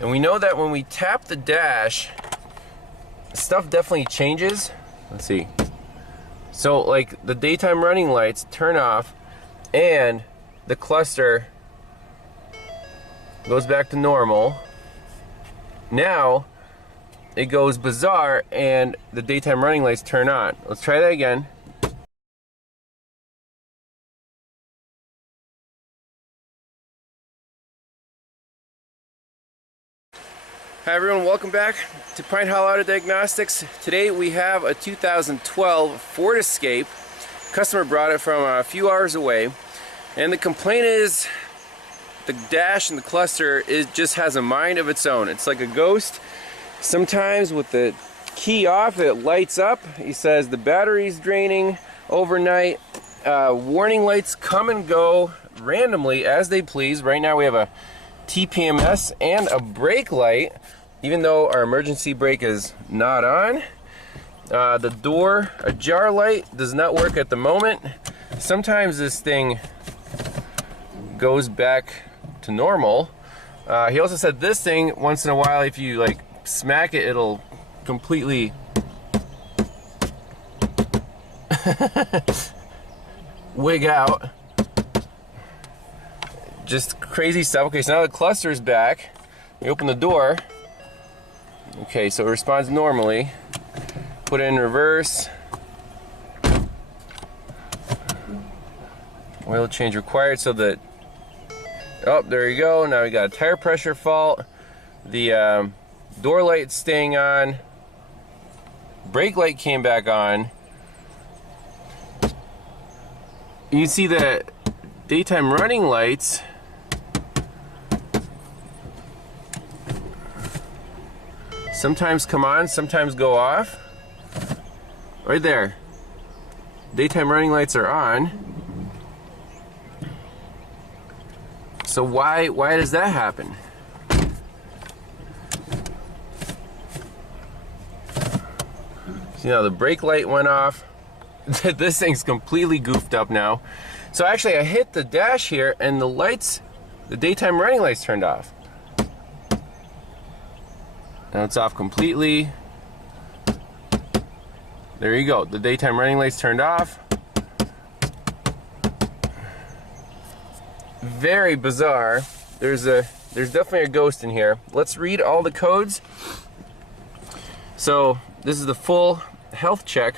And we know that when we tap the dash, stuff definitely changes. Let's see. So like the daytime running lights turn off and the cluster goes back to normal. Now it goes bizarre and the daytime running lights turn on. Let's try that again. Hi everyone, welcome back to Pine Hollow Auto Diagnostics. Today we have a 2012 Ford Escape. Customer brought it from a few hours away, and the complaint is the dash and the cluster just has a mind of its own. It's like a ghost. Sometimes with the key off it lights up. He says the battery's draining overnight. Warning lights come and go randomly as they please. Right now we have a TPMS and a brake light, even though our emergency brake is not on. The door ajar light does not work at the moment. Sometimes this thing goes back to normal. He also said this thing, once in a while, if you like smack it, it'll completely wig out. Just crazy stuff. Okay, so now the cluster's back. We open the door. Okay, so it responds normally. Put it in reverse. Oil change required, so that, oh, there you go. Now we got a tire pressure fault. The door light's staying on. Brake light came back on. You see the daytime running lights sometimes come on, sometimes go off. Right there. Daytime running lights are on. So why does that happen? See, now the brake light went off. This thing's completely goofed up now. So actually I hit the dash here and the lights, the daytime running lights turned off. Now it's off completely. There you go. The daytime running lights turned off. Very bizarre. There's definitely a ghost in here. Let's read all the codes. So this is the full health check.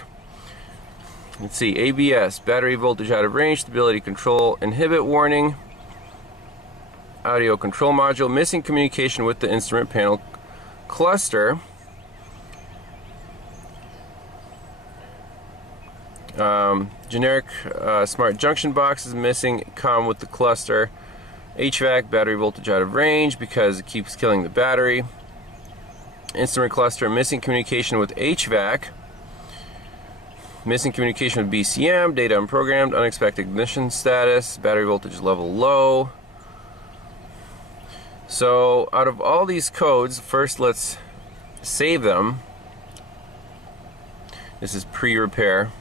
Let's see. ABS, battery voltage out of range, stability control, inhibit warning, audio control module, missing communication with the instrument panel cluster, generic smart junction box is missing comm with the cluster, HVAC, battery voltage out of range because it keeps killing the battery, instrument cluster, missing communication with HVAC, missing communication with BCM, data unprogrammed, unexpected ignition status, battery voltage level low. So out of all these codes, first let's save them. This is pre-repair.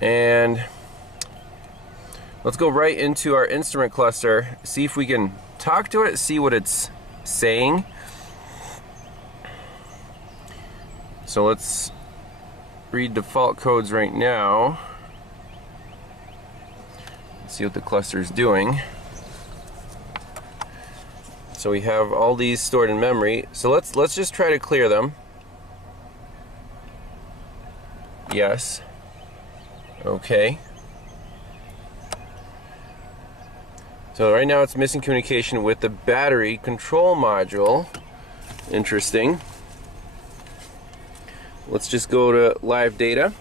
And let's go right into our instrument cluster, see if we can talk to it, see what it's saying. So let's read default codes right now. See what the cluster is doing. So we have all these stored in memory. So let's just try to clear them. Yes. Okay. So right now it's missing communication with the battery control module. Interesting. Let's just go to live data.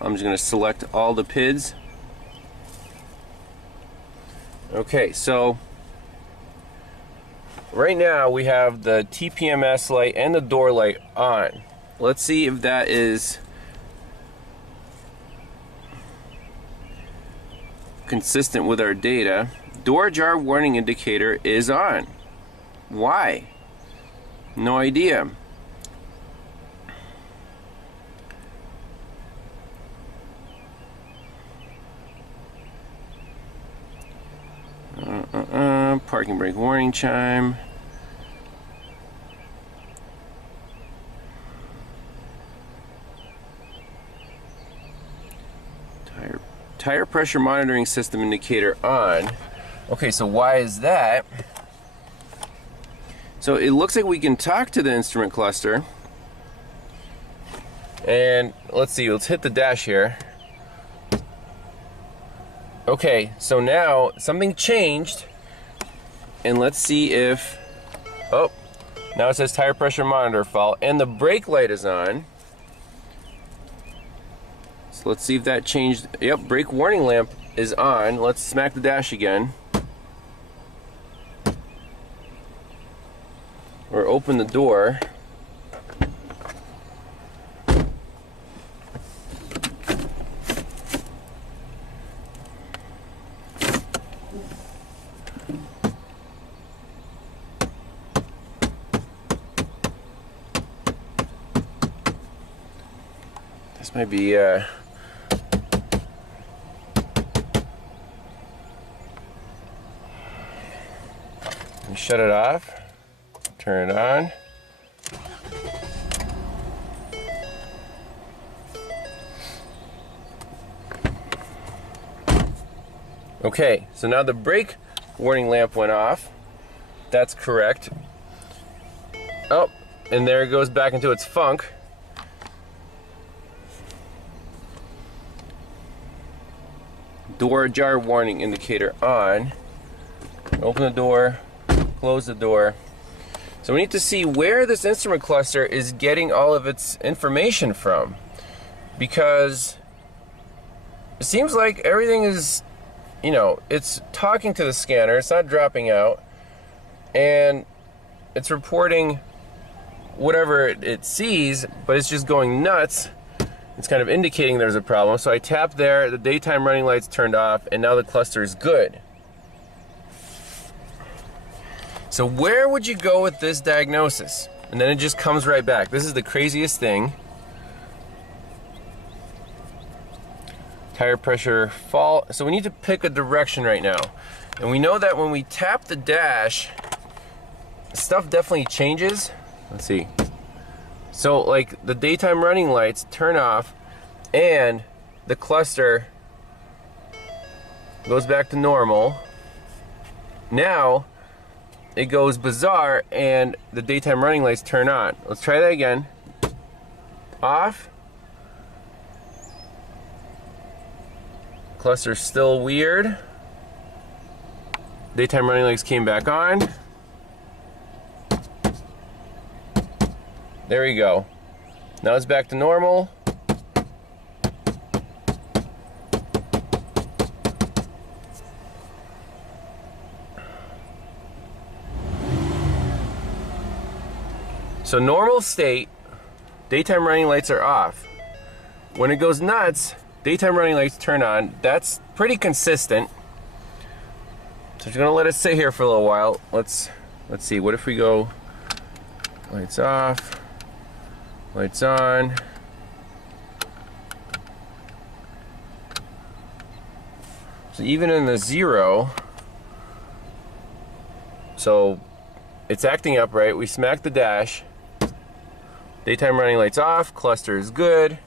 I'm just going to select all the PIDs. Okay, so right now we have the TPMS light and the door light on. Let's see if that is consistent with our data. Door jar warning indicator is on. Why? No idea. parking brake warning chime. Tire pressure monitoring system indicator on. Okay, so why is that? So it looks like we can talk to the instrument cluster. And let's see, let's hit the dash here. Okay, so now something changed. And let's see if, oh, now it says tire pressure monitor fault and the brake light is on. So let's see if that changed. Yep, brake warning lamp is on. Let's smack the dash again. Or open the door. This might be let me shut it off, turn it on. Okay, so now the brake warning lamp went off. That's correct. Oh, and there it goes back into its funk. Door ajar warning indicator on. Open the door, close the door. So we need to see where this instrument cluster is getting all of its information from, because it seems like everything is, you know, it's talking to the scanner, it's not dropping out, and it's reporting whatever it sees, but it's just going nuts. It's kind of indicating there's a problem. So I tap there, the daytime running lights turned off, and now the cluster is good. So where would you go with this diagnosis? And then it just comes right back. This is the craziest thing. Tire pressure fault. So we need to pick a direction right now. And we know that when we tap the dash, stuff definitely changes. Let's see. So like the daytime running lights turn off and the cluster goes back to normal. Now it goes bizarre and the daytime running lights turn on. Let's try that again. Off. Cluster's still weird. Daytime running lights came back on. There we go. Now it's back to normal. So normal state, daytime running lights are off. When it goes nuts, daytime running lights turn on. That's pretty consistent. So I'm gonna let it sit here for a little while. Let's see, what if we go lights off, lights on. So even in the 0, so it's acting up, right? We smack the dash. Daytime running lights off, cluster is good.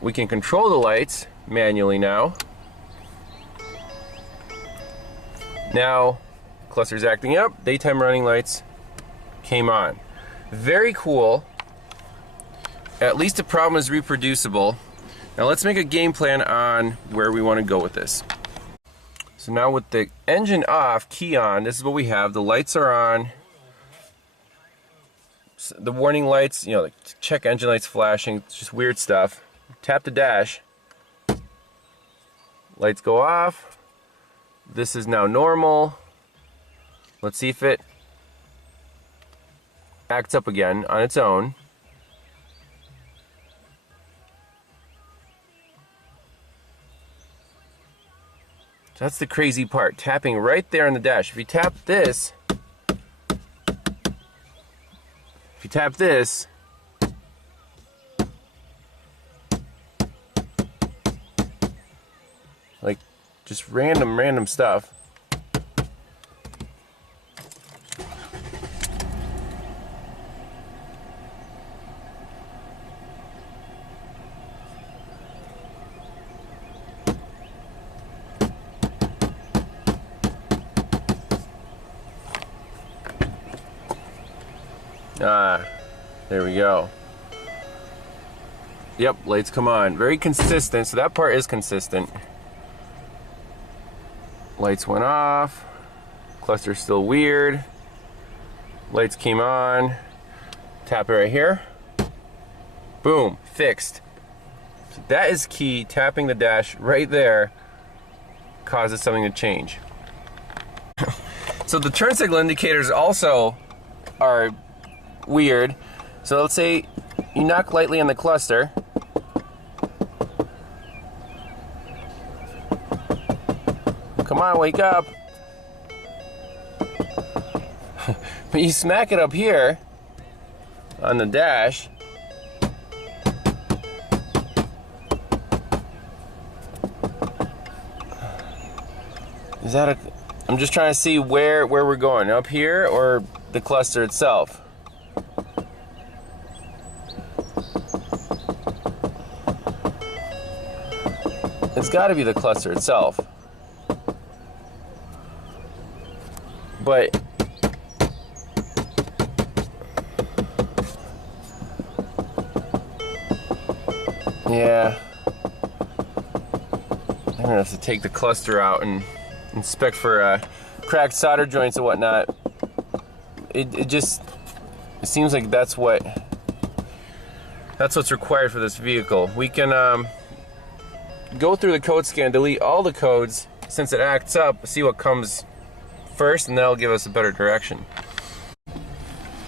We can control the lights manually now. Now, cluster's acting up, daytime running lights came on. Very cool. At least the problem is reproducible. Now let's make a game plan on where we want to go with this. So now with the engine off, key on, this is what we have. The lights are on. The warning lights, you know, like check engine lights flashing, it's just weird stuff. Tap the dash. Lights go off. This is now normal. Let's see if it acts up again on its own. That's the crazy part, tapping right there on the dash. If you tap this, like just random stuff. Ah, there we go. Yep, lights come on. Very consistent, so that part is consistent. Lights went off. Cluster's still weird. Lights came on. Tap it right here. Boom, fixed. So that is key. Tapping the dash right there causes something to change. So the turn signal indicators also are weird. So let's say you knock lightly on the cluster. Come on, wake up. But you smack it up here on the dash. Is that a... I'm just trying to see where we're going. Up here or the cluster itself? It's got to be the cluster itself. But yeah, I'm gonna have to take the cluster out and inspect for cracked solder joints and whatnot. It seems like that's what's required for this vehicle. We can go through the code scan, delete all the codes since it acts up, see what comes first, and that'll give us a better direction.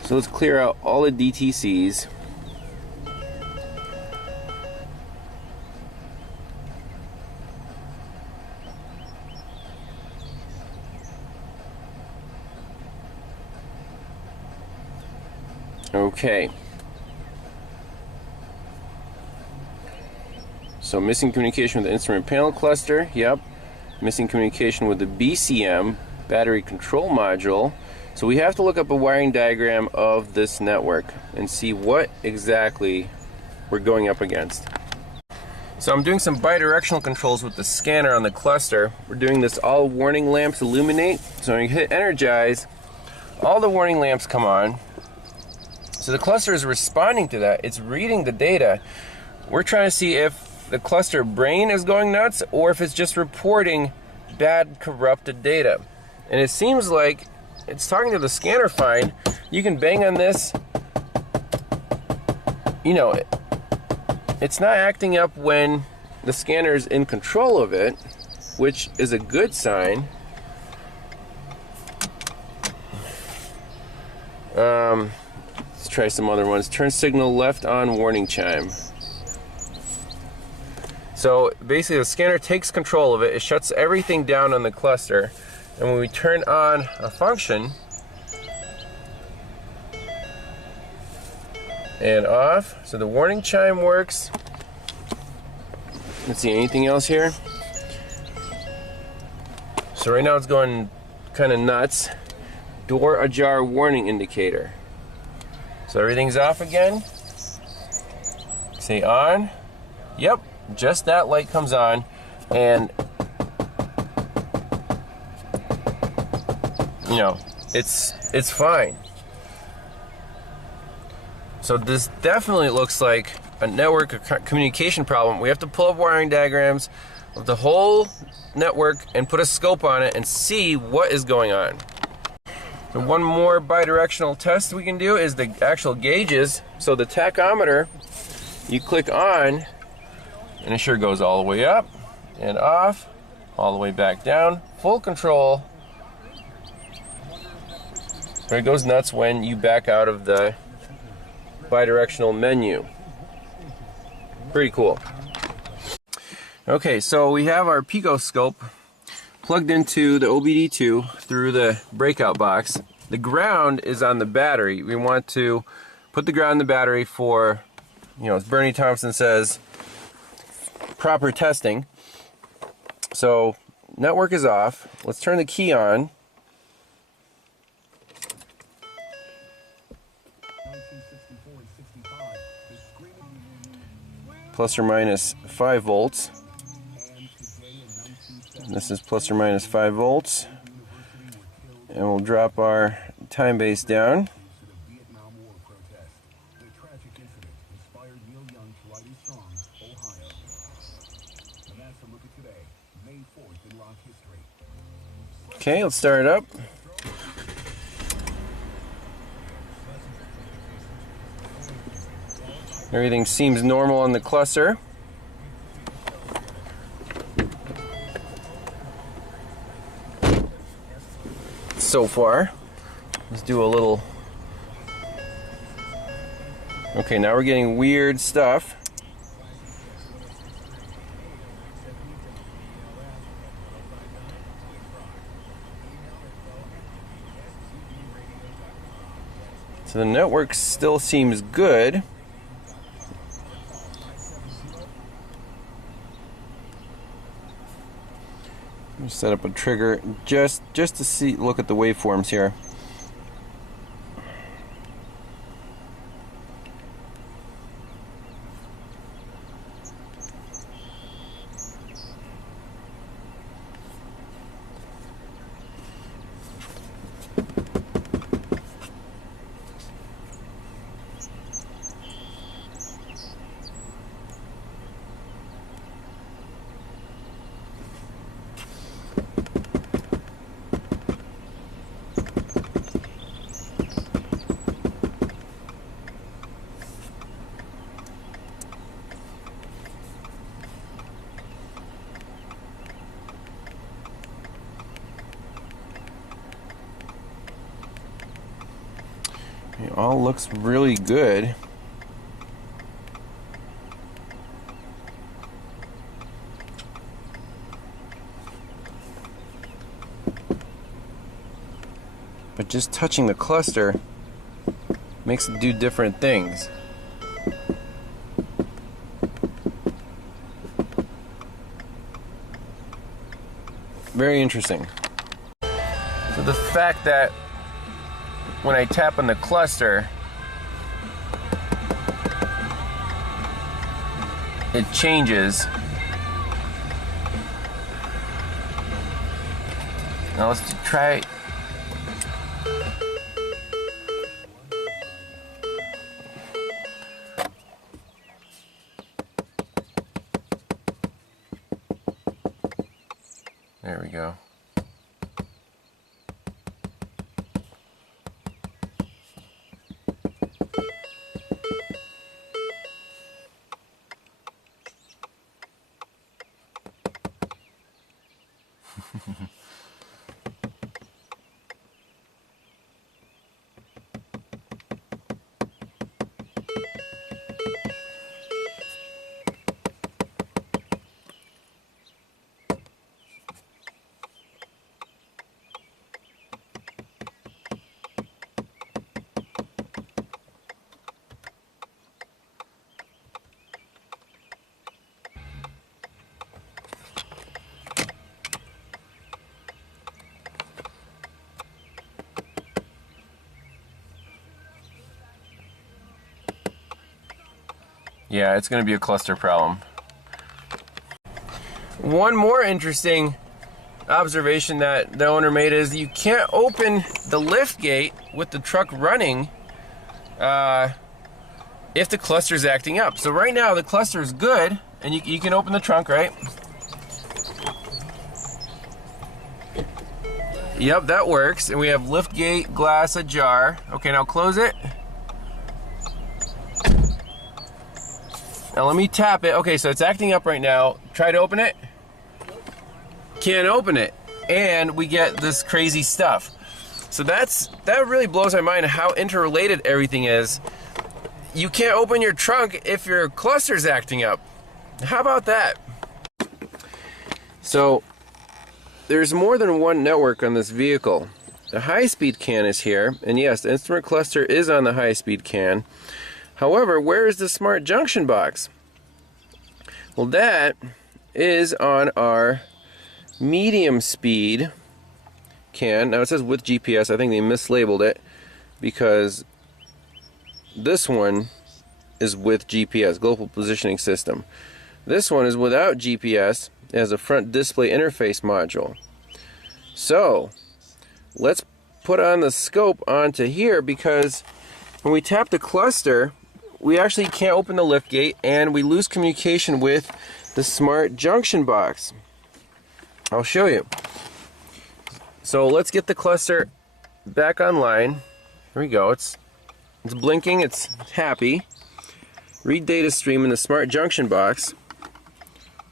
So let's clear out all the DTCs. Okay. So missing communication with the instrument panel cluster, yep. Missing communication with the BCM, battery control module. So we have to look up a wiring diagram of this network and see what exactly we're going up against. So I'm doing some bidirectional controls with the scanner on the cluster. We're doing this all warning lamps illuminate. So when you hit energize, all the warning lamps come on. So the cluster is responding to that. It's reading the data. We're trying to see if the cluster brain is going nuts or if it's just reporting bad corrupted data. And it seems like it's talking to the scanner fine. You can bang on this. You know, it's not acting up when the scanner is in control of it, which is a good sign. Let's try some other ones. Turn signal left on warning chime. So basically the scanner takes control of it. It shuts everything down on the cluster. And when we turn on a function and off, so the warning chime works. Let's see, anything else here? So right now it's going kind of nuts. Door ajar warning indicator. So everything's off again. Say on. Yep, just that light comes on, and you know, it's fine. So this definitely looks like a network communication problem. We have to pull up wiring diagrams of the whole network and put a scope on it and see what is going on. And one more bidirectional test we can do is the actual gauges. So the tachometer, you click on, and it sure goes all the way up and off, all the way back down, full control. So it goes nuts when you back out of the bidirectional menu. Pretty cool. Okay, so we have our picoscope plugged into the OBD2 through the breakout box. The ground is on the battery. We want to put the ground in the battery for, you know, as Bernie Thompson says, proper testing. So network is off. Let's turn the key on. Plus or minus 5 volts. This is plus or minus 5 volts. And we'll drop our time base down. Okay, let's start it up. Everything seems normal on the cluster. So far. Let's do a little... Okay, now we're getting weird stuff. So the network still seems good. Set up a trigger just to see, look at the waveforms here. It all looks really good. But just touching the cluster makes it do different things. Very interesting. So the fact that when I tap on the cluster, it changes. Now let's try. There we go. Yeah, it's going to be a cluster problem. One more interesting observation that the owner made is you can't open the lift gate with the truck running if the cluster is acting up. So right now the cluster is good, and you can open the trunk, right? Yep, that works. And we have lift gate glass ajar. Okay, now close it. Now let me tap it. Okay, so it's acting up right now. Try to open it. Can't open it. And we get this crazy stuff. So that really blows my mind how interrelated everything is. You can't open your trunk if your cluster's acting up. How about that? So there's more than one network on this vehicle. The high-speed CAN is here, and yes, the instrument cluster is on the high-speed CAN. However, where is the smart junction box? Well, that is on our medium speed CAN. Now it says with GPS. I think they mislabeled it because this one is with GPS, Global Positioning System. This one is without GPS. It has a front display interface module. So let's put on the scope onto here, because when we tap the cluster, we actually can't open the lift gate and we lose communication with the smart junction box. I'll show you. So let's get the cluster back online. Here we go. It's blinking. It's happy. Read data stream in the smart junction box.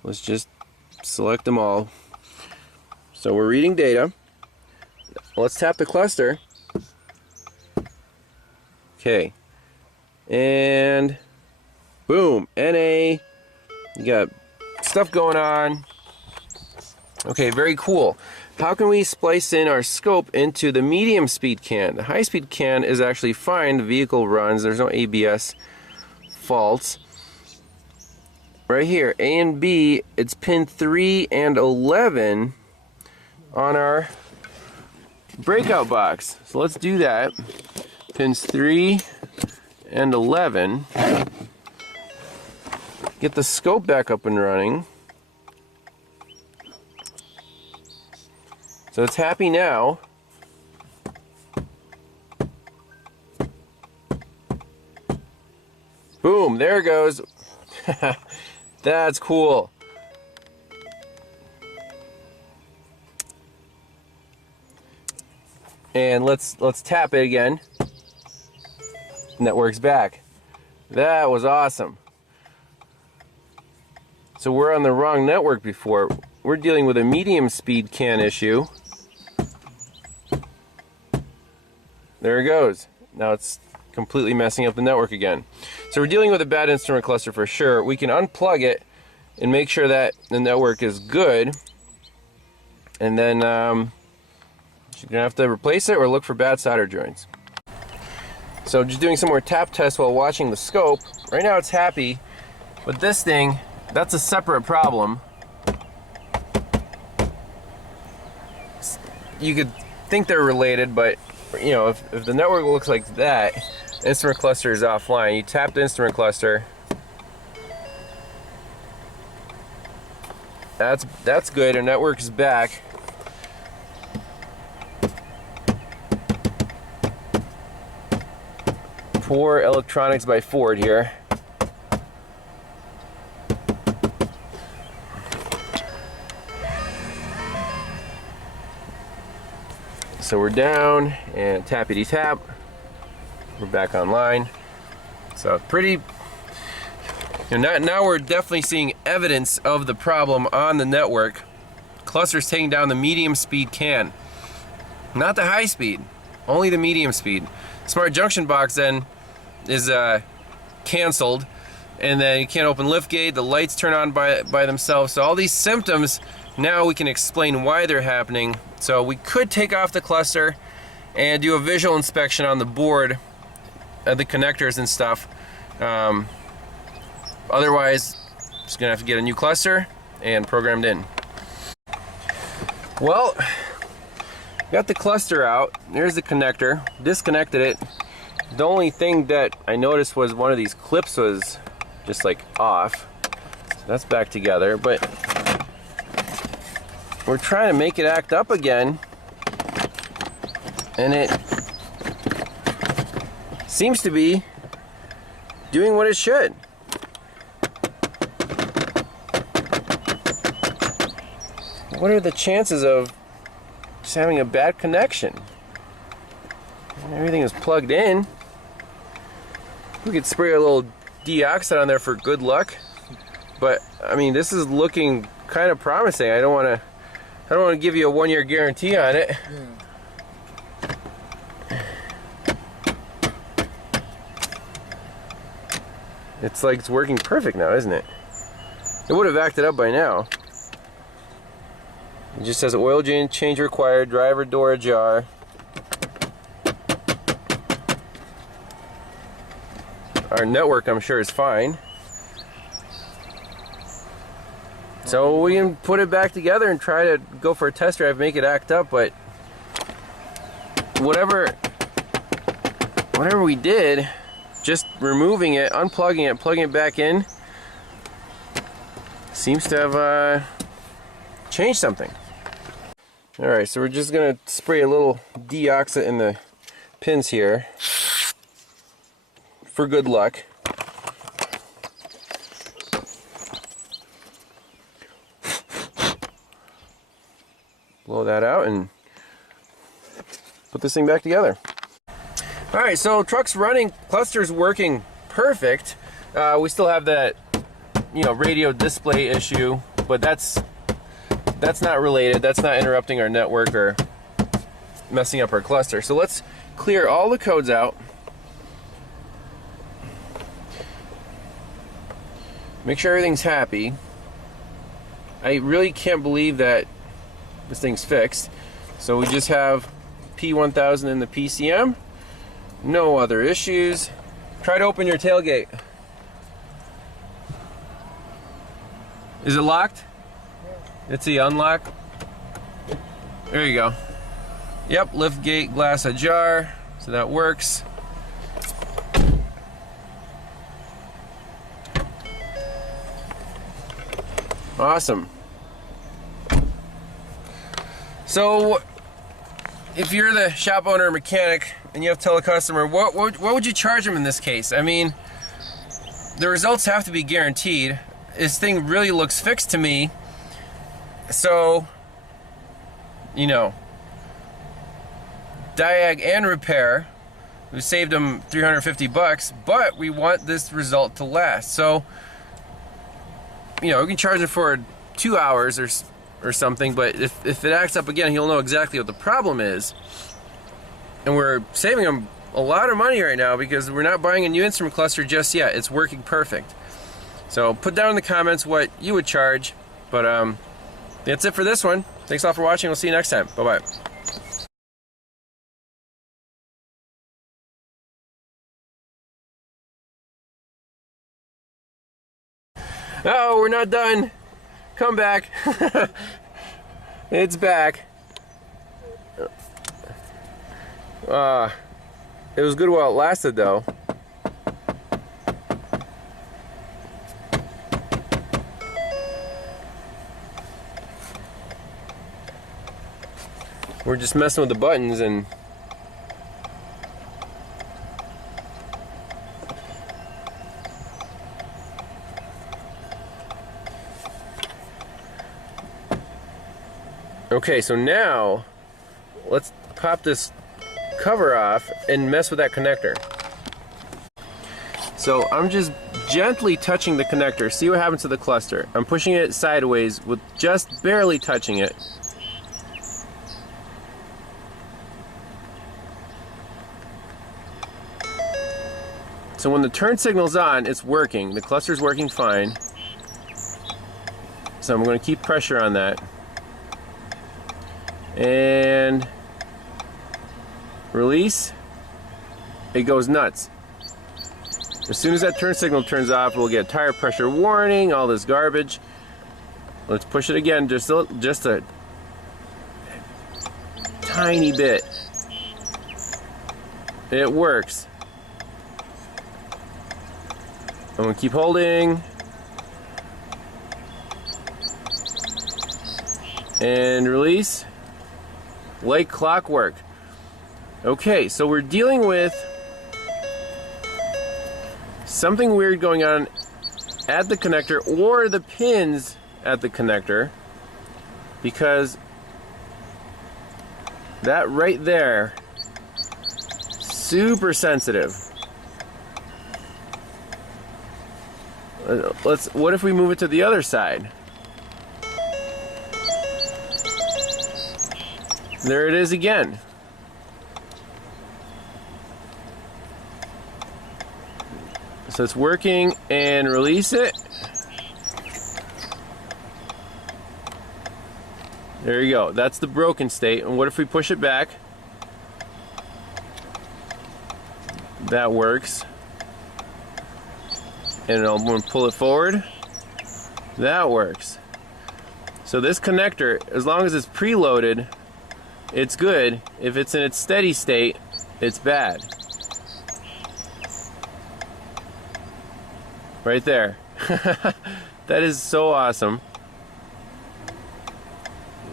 Let's just select them all. So we're reading data. Let's tap the cluster. Okay. And boom, NA. You got stuff going on. Okay, very cool. How can we splice in our scope into the medium speed can? The high speed can is actually fine. The vehicle runs. There's no ABS faults. Right here, A and B, it's pin 3 and 11 on our breakout box. So let's do that. Pins 3 and 11. Get the scope back up and running. So it's happy now. Boom, there it goes. That's cool. And let's tap it again. Network's back. That was awesome. So we're on the wrong network before. We're dealing with a medium speed can issue. There it goes. Now it's completely messing up the network again. So we're dealing with a bad instrument cluster for sure. We can unplug it and make sure that the network is good. And then you're gonna have to replace it or look for bad solder joints. So just doing some more tap tests while watching the scope. Right now it's happy, but this thing, that's a separate problem. You could think they're related, but you know, if the network looks like that, instrument cluster is offline. You tap the instrument cluster. That's good. Our network is back. Poor electronics by Ford here. So we're down and tappity tap. We're back online. So pretty. Now we're definitely seeing evidence of the problem on the network. Cluster's taking down the medium speed can, not the high speed, only the medium speed. Smart junction box then is canceled, and then you can't open liftgate. The lights turn on by themselves. So all these symptoms, now we can explain why they're happening. So we could take off the cluster and do a visual inspection on the board, the connectors and stuff. Otherwise, just gonna have to get a new cluster and programmed in. Well, got the cluster out. There's the connector. Disconnected it. The only thing that I noticed was one of these clips was just like off. So that's back together, but we're trying to make it act up again, and it seems to be doing what it should. What are the chances of just having a bad connection? Everything is plugged in. We could spray a little dioxide on there for good luck, but I mean, this is looking kind of promising. I don't want to give you a 1-year guarantee on it. Yeah. It's like it's working perfect now, isn't it? It would have acted up by now. It just says oil change required, driver door ajar. Our network, I'm sure, is fine. So we can put it back together and try to go for a test drive, make it act up, but whatever we did, just removing it, unplugging it, plugging it back in, seems to have changed something. Alright, so we're just going to spray a little deoxit in the pins here for good luck. Blow that out and put this thing back together. Alright, so truck's running, cluster's working perfect. We still have that, you know, radio display issue, but that's not related. That's not interrupting our network or messing up our cluster. So let's clear all the codes out. Make sure everything's happy. I really can't believe that this thing's fixed. So we just have P1000 in the PCM. No other issues. Try to open your tailgate. Is it locked? Yeah. It's the unlock. There you go. Yep, lift gate glass ajar. So that works. Awesome. So, if you're the shop owner or mechanic and you have to tell a customer, what would you charge them in this case? I mean, the results have to be guaranteed. This thing really looks fixed to me. So, you know, Diag and repair, we saved them $350, but we want this result to last. So, you know, we can charge it for 2 hours or something, but if it acts up again, he'll know exactly what the problem is. And we're saving him a lot of money right now because we're not buying a new instrument cluster just yet. It's working perfect. So put down in the comments what you would charge. But that's it for this one. Thanks all for watching. We'll see you next time. Bye-bye. Oh, we're not done. Come back. It's back. It was good while it lasted, though. We're just messing with the buttons and okay, so now let's pop this cover off and mess with that connector. So I'm just gently touching the connector. See what happens to the cluster. I'm pushing it sideways with just barely touching it. So when the turn signal's on, it's working. The cluster's working fine. So I'm going to keep pressure on that. And release. It goes nuts. As soon as that turn signal turns off, we'll get tire pressure warning, all this garbage. Let's push it again, just a tiny bit. It works. I'm going to keep holding. And release. Like clockwork. Okay, so we're dealing with something weird going on at the connector or the pins at the connector, because that right there, super sensitive. What if we move it to the other side? There it is again. So it's working, and release it. There you go. That's the broken state. And what if we push it back? That works. And I'm going to pull it forward. That works. So this connector, as long as it's preloaded, it's good. If it's in its steady state, it's bad. Right there. That is so awesome.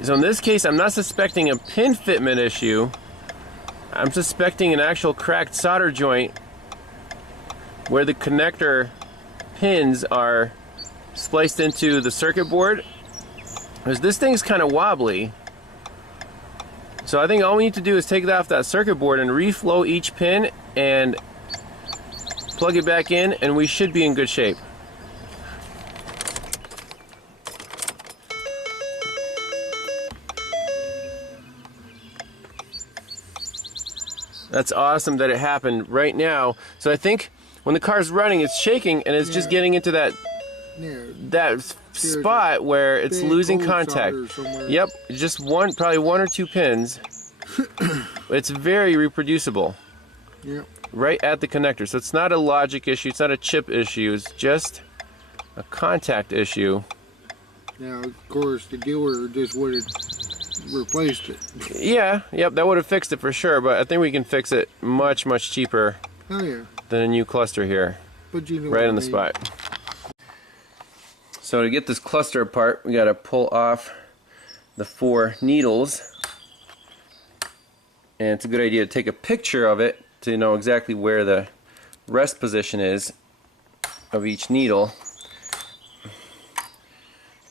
So in this case, I'm not suspecting a pin fitment issue. I'm suspecting an actual cracked solder joint where the connector pins are spliced into the circuit board. Because this thing's kind of wobbly. So I think all we need to do is take it off that circuit board and reflow each pin and plug it back in, and we should be in good shape. That's awesome that it happened right now. So I think when the car's running, it's shaking and it's just getting into that spot where it's losing contact. Yep, just probably one or two pins. It's very reproducible. Yep. Right at the connector. So it's not a logic issue, it's not a chip issue, it's just a contact issue. Now, of course, the dealer just would have replaced it. Yeah, yep, that would have fixed it for sure, but I think we can fix it much, much cheaper than a new cluster here. But you know, right on the spot. So to get this cluster apart, we got to pull off the 4 needles. And it's a good idea to take a picture of it to know exactly where the rest position is of each needle.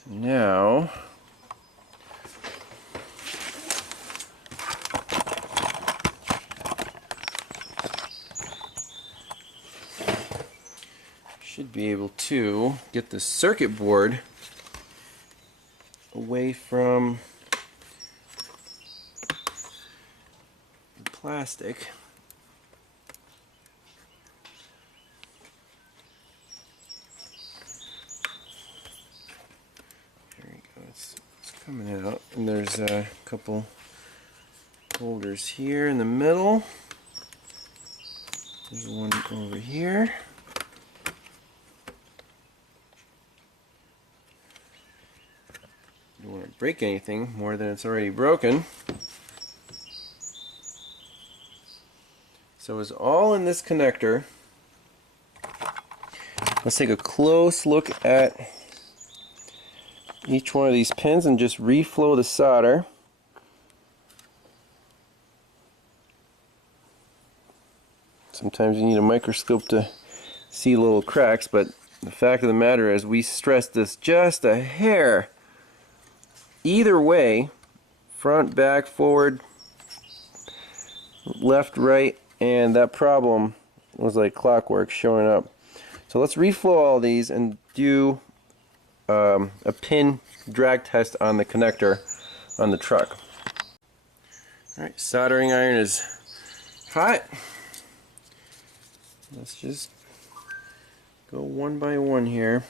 Now, should be able to get the circuit board away from the plastic. There we go, it's coming out, and there's a couple holders here in the middle. There's one over here. Don't want to break anything more than it's already broken. So it's all in this connector. Let's take a close look at each one of these pins and just reflow the solder. Sometimes you need a microscope to see little cracks, but the fact of the matter is we stress this just a hair. Either way, front, back, forward, left, right, and that problem was like clockwork showing up. So let's reflow all these and do a pin drag test on the connector on the truck. Alright, soldering iron is hot. Let's just go one by one here.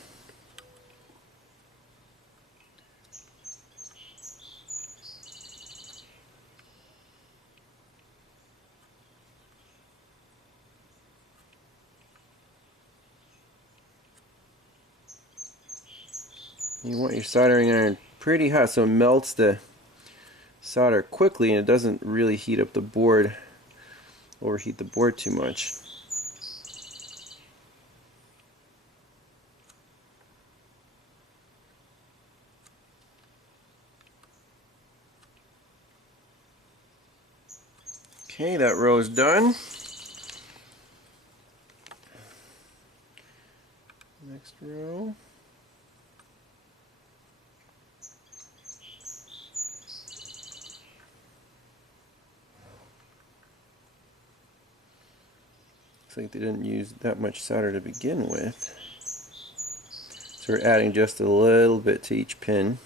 You want your soldering iron pretty hot so it melts the solder quickly and it doesn't really heat up the board, overheat the board too much. Okay, that row is done. Next row. Looks like they didn't use that much solder to begin with. So we're adding just a little bit to each pin.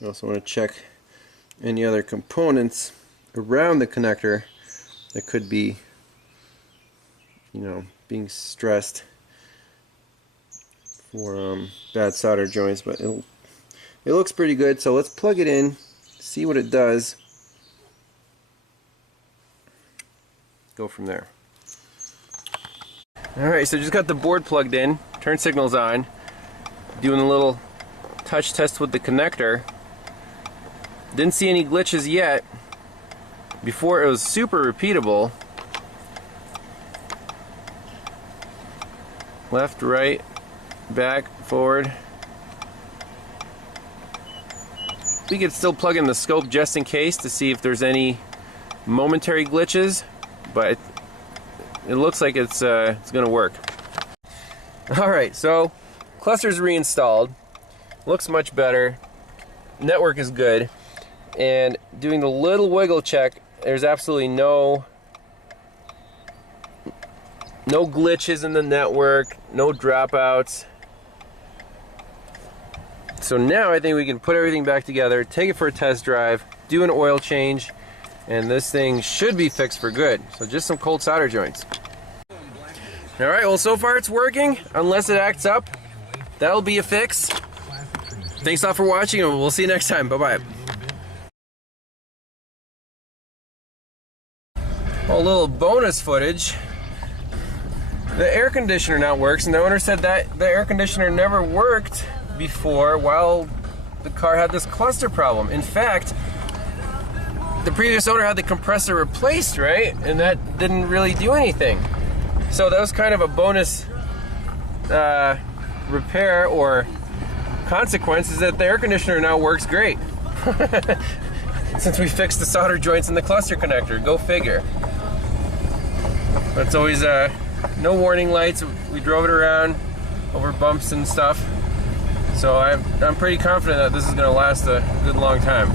You also want to check any other components around the connector that could be, being stressed for bad solder joints, but it looks pretty good. So let's plug it in, see what it does, go from there. Alright, so just got the board plugged in, turn signals on, doing a little touch test with the connector. Didn't see any glitches yet. Before it was super repeatable. Left, right, back, forward. We could still plug in the scope just in case to see if there's any momentary glitches, but it looks like it's gonna work. Alright, so cluster's reinstalled. Looks much better. Network is good. And doing the little wiggle check, there's absolutely no glitches in the network, no dropouts. So now I think we can put everything back together, take it for a test drive, do an oil change, and this thing should be fixed for good. So just some cold solder joints. Alright, well so far it's working, unless it acts up. That'll be a fix. Thanks a lot for watching, and we'll see you next time. Bye-bye. A little bonus footage. The air conditioner now works, and the owner said that the air conditioner never worked before while the car had this cluster problem. In fact, the previous owner had the compressor replaced, right? And that didn't really do anything. So that was kind of a bonus repair or consequence, is that the air conditioner now works great. Since we fixed the solder joints in the cluster connector. Go figure. But it's always no warning lights. We drove it around over bumps and stuff. So I'm pretty confident that this is going to last a good long time.